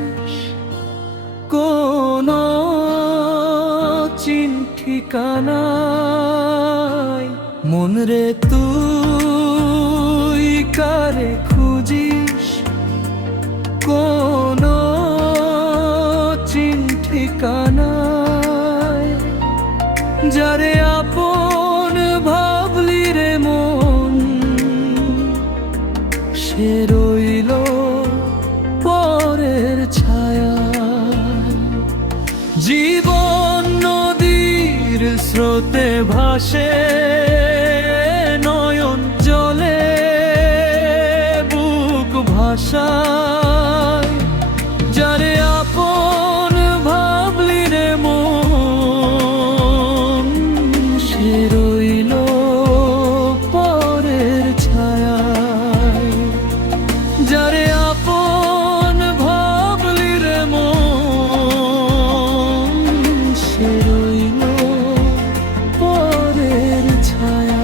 খুঁজিস কোন ঠিকানায়। মন রে তুই কারে খুঁজিস কোন ঠিকানায়। যারে আপন ভাবলি রে মন, সে রইল পরের ছায়া। জীবন নদীর স্রোতে ভাসে, নয়ন জলে বুক ভাসায়। যারে আপন ভাবলি রে মন, সে রইল পরের ছায়ায়। যারে আপন ভাবলি রে মন, সে রইল পরের ছায়ায়।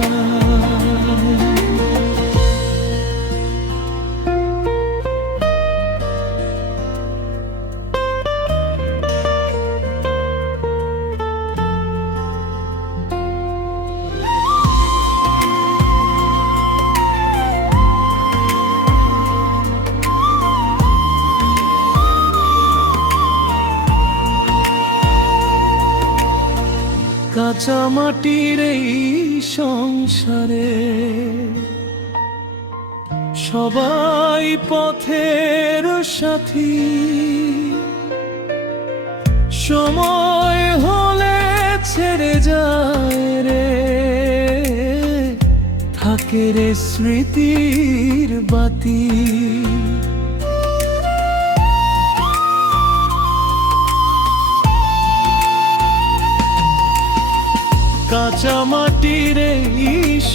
কাঁচা মাটির এই সংসারে সবাই পথের সাথী। সময় হলে ছেড়ে যায় রে, থাকে রে স্মৃতির বাতি। কাঁচা মাটির এই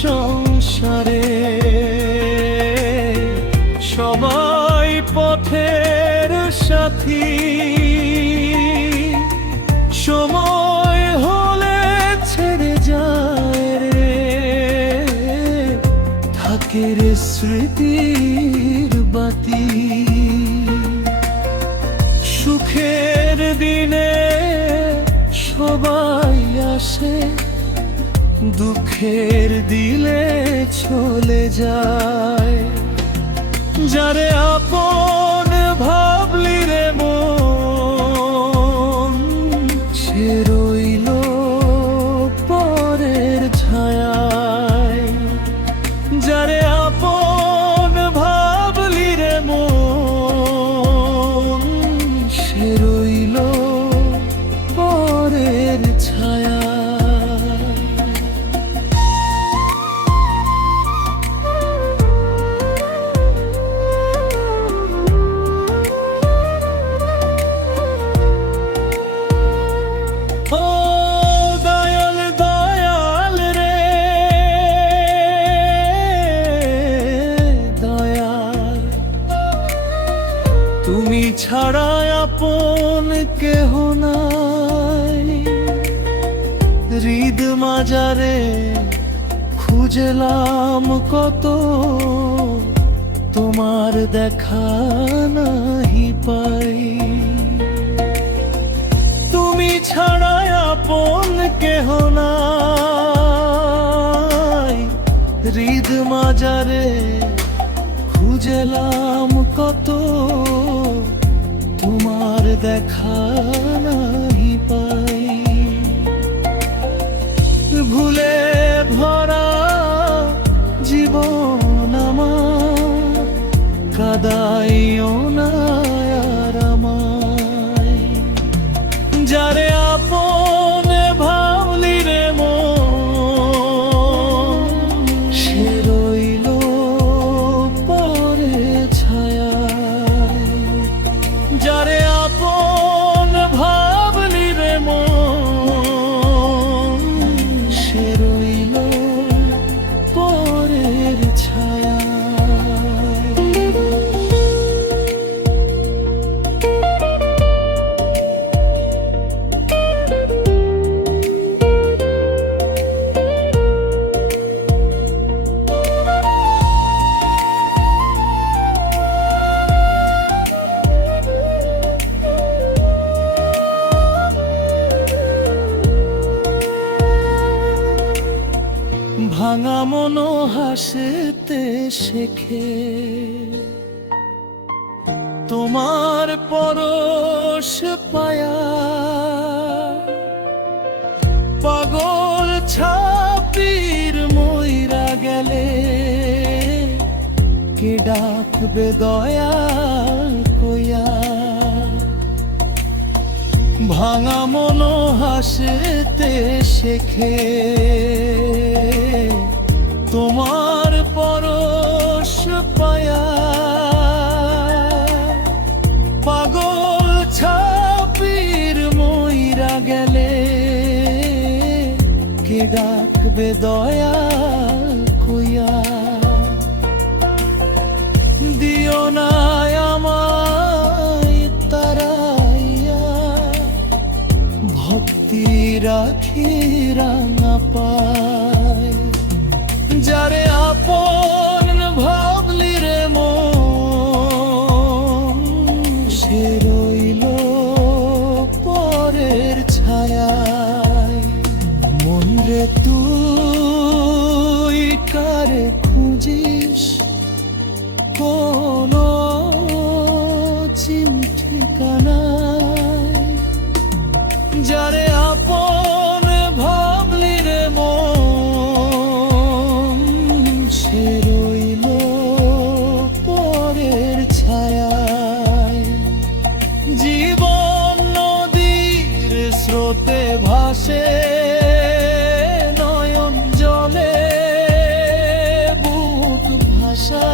সংসারে সবাই পথের সাথী। সময় হলে ছেড়ে যায় রে, থাকে রে স্মৃতির বাতি। সুখের দিনে সবাই আসে, দুঃখের দিলে চলে যায়। যারে আপন ভাবলি রে মন, সে রইল পরের ছায়ায়। যারে আপন ভাবলি রে মন, সে রইল পরের ছায়া। তুমি ছাড়া আপন কেহ নাই, হৃদ মাজারে খুঁজলাম কত, তোমার দেখা নাহি পাই। তুমি ছাড়া আপন কেহ নাই, হৃদ মাজারে খুঁজলাম কত, তোমার দেখা নাহি পাই। ভুলে ভরা জীবন আমার, কাদাইও না আর আমায়। যারে আপন ভাবলি রে মন, সে রইল পরে ছায়ায়। যারে আপন ভাবলি রে মন, সে রইল পরের ছায়ায়। ভাঙা মনো হাসতে শেখে তোমার পরশ পায়া। পাগল ছাপির মইরা গেলে কে ডাকবে দয়াল কইয়া। ভাঙা মনো হাসতে শেখে তোমার পরশ পায়া। পাগল ছাপির মইরা গেলে কে ডাকবে দয়াল কইয়া। দিও না আমায় তারাইয়া ভক্তি রাখি রাঙা পায়। যারে আপন ভাবলি রে মন সে রইল পরের ছায়ায়। মন রে তুই কারে খুঁজিস কোন ঠিকানায়। যারে আপন ভাবলি রে মন সে রইল পরের ছায়ায়। জীবন নদীর স্রোতে ভাসে নয়ন জলে বুক ভাষা।